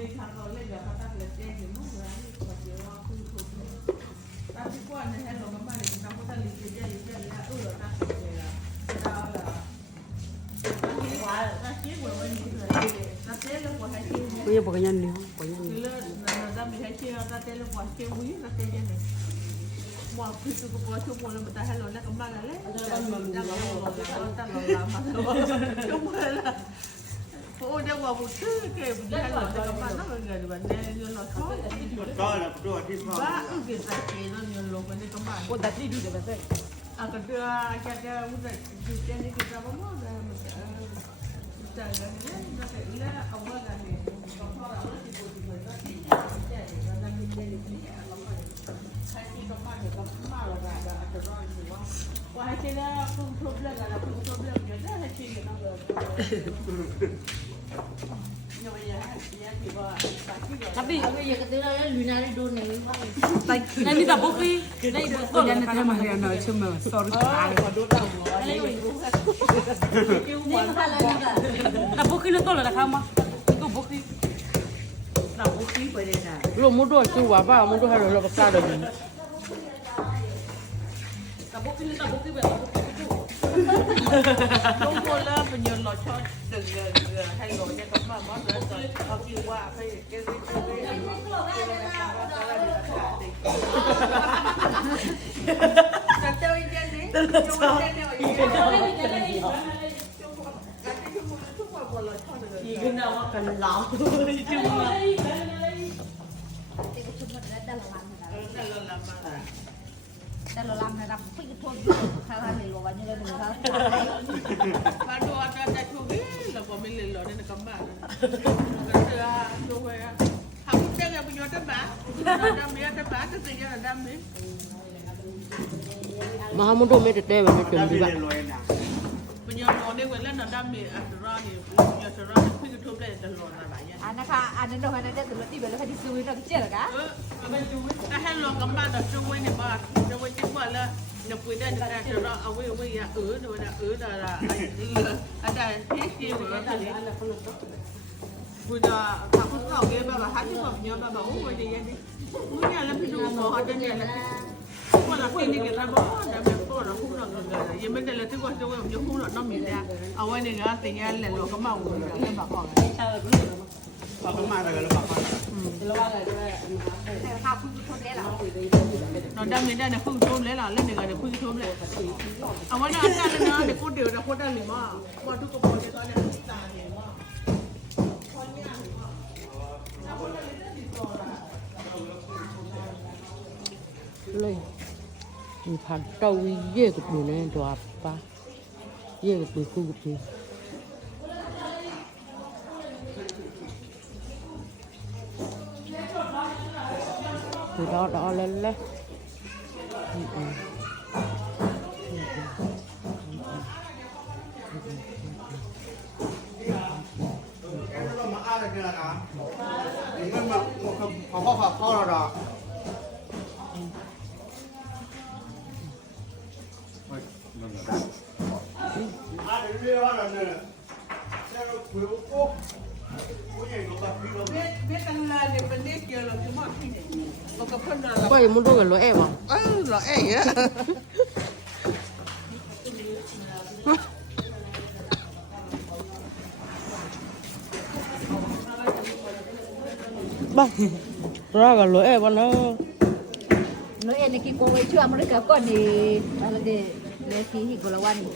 bây giờ bỏ cái nhân nữa bỏ nhân Ôi đang vào một thứ kể một hai lần cho các bạn nó người được bạn nên như là khó có làตัวที่พ่อ ba cái giải trí nó nhiều lúc bên đây các bạn ôi đặt đi đi để bạn xem cái đưa cái muốn giải trí cái này cái sao mà ra mình sẽ cái này nó sẽ là ông là này còn sau đó thì cô thì người ta thì để nó ra bên đây thì hai chị các bạn thì các bạn là cái rồi thìว่าให้เจ้าพุ่งทุบเรื่องอะไรพุ่งทุบเรื่องเยอะได้ให้ชีวิตต้องเลยยังไม่ยังยังที่ว่า Tapi aku ya ketika Luna ni dulu ni. tay này đi tập bốc đi đây tôi nhận cái mà hiện nói chung mà sorry Ni masalah juga. tập bốc đi nó tôi là đặc không mà tôi bốc điเราบุกี้ไปเลยนะ lúc muốn đuổi chú quá vào muốn đuổi hai rồi là bạc ra được tập bốc đi về ลุงพลแล้วเป็นยนต์หล่อชอบดึงเงินให้หล่อเนี่ยก็มาบ้านเลยเขาคิดว่าให้เกลี่ยเกลี่ยจะเจ้าอีเจนนี่จุ๊บเจนเนี่ยอีเจนทุกคนหล่อชอบเลยอีกน่าว่ากันล้าวจุ๊บ Kita cuma dah lama. แต่ละลำมา Dah lama dah pergi tu. Kalau ni luar ni dah murah. มาดูอาจารย์จะช่วยเราก็ไม่เล่นหรอกในกำบ้านก็เสือช่วยอ่ะทำเจ้าอย่างประโยชน์ได้ไหมดำเนี้ยได้ไหมจะสิ่งอย่างดำนี้ mà không muốn đuổi mấy đứa mà nó ถ้า chuẩn ไม่ bị ได้ vậy รวยนะ ประโยชน์นอนได้เวลานอนดำนี้อัตรานี่ประโยชน์รอนี่พี่ก็ทุบได้ตลอดอะไรอย่าง Anak anak dah ada tu tiba lepas disuruh nak kecil kan? ถ้าให้ลองกำบ้านเราช่วยในบ้านจะไว้ที่บ้านแล้วจะคุยได้ในการจะรอเอาไว้อย่าดูนะดาราอาจารย์พี่คิวเนี่ยตอนนี้คุยจะทำคุณเขาเยอะแบบฮัทที่แบบเยอะแบบโอ้ยดีอย่างนี้มึงเนี่ยแล้วพี่ดูหมอเขาจะเนี่ยแล้วคนละคนนี่กันแล้วบอกนะแบบพวกเราคู่เราเงินยังไม่ได้เลยที่ว่าจะว่าจะคู่เราต้องมีเนี่ยเอาไว้ในงานแต่งงานแหละเราก็มาอุ่นแล้วแบบบอก พอเขามาแต่ก็ลำบากมาก Kau pun tu dia lah. นอนดำนี่ได้เนี่ยพึ่งทุ่มเลยล่ะเล่นเด็กเนี่ยพึ่งทุ่มเลยเอาไว้นะอาจารย์เลยนะเด็กพูดเดียวนะพูดได้หรือว่าว่าทุกคนจะตอนนี้ตาเนี่ยว่า lên mình phản trâu dê cục đùi này đồ ba dê cục đùi khu cục đùi từ đó lên lên เรามาอ้าอะไรกันล่ะครับนี่มันแบบของพ่อเราดอกอ้าเดี๋ยวเรียกว่าอะไรเนี่ยแล้วเราคุยว่าโอ้ผู้ใหญ่ก็แบบพี่เรา เบี้ยตังลาเนี่ยเป็นเด็กเยอะเราจะมาที่ไหนเราก็เพิ่นเรา quay muốn đuổi lỗ em à เราเองอะ bác ra cả lỗ em nó Lo ni kita kau itu Amerika kau ni ada de leki hi golawan ni.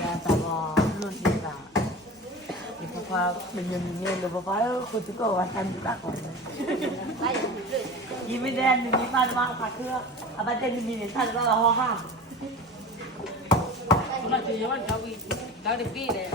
Ya sama luôn đi là thì papa mình nhìn được papa cô chú có quan tâm juga kok. Nhìn đen nhìn ban mang phạt cưa, à ban đen nhìn thân ra là ho ha. nó chỉ có cháu bị đau được kia đấy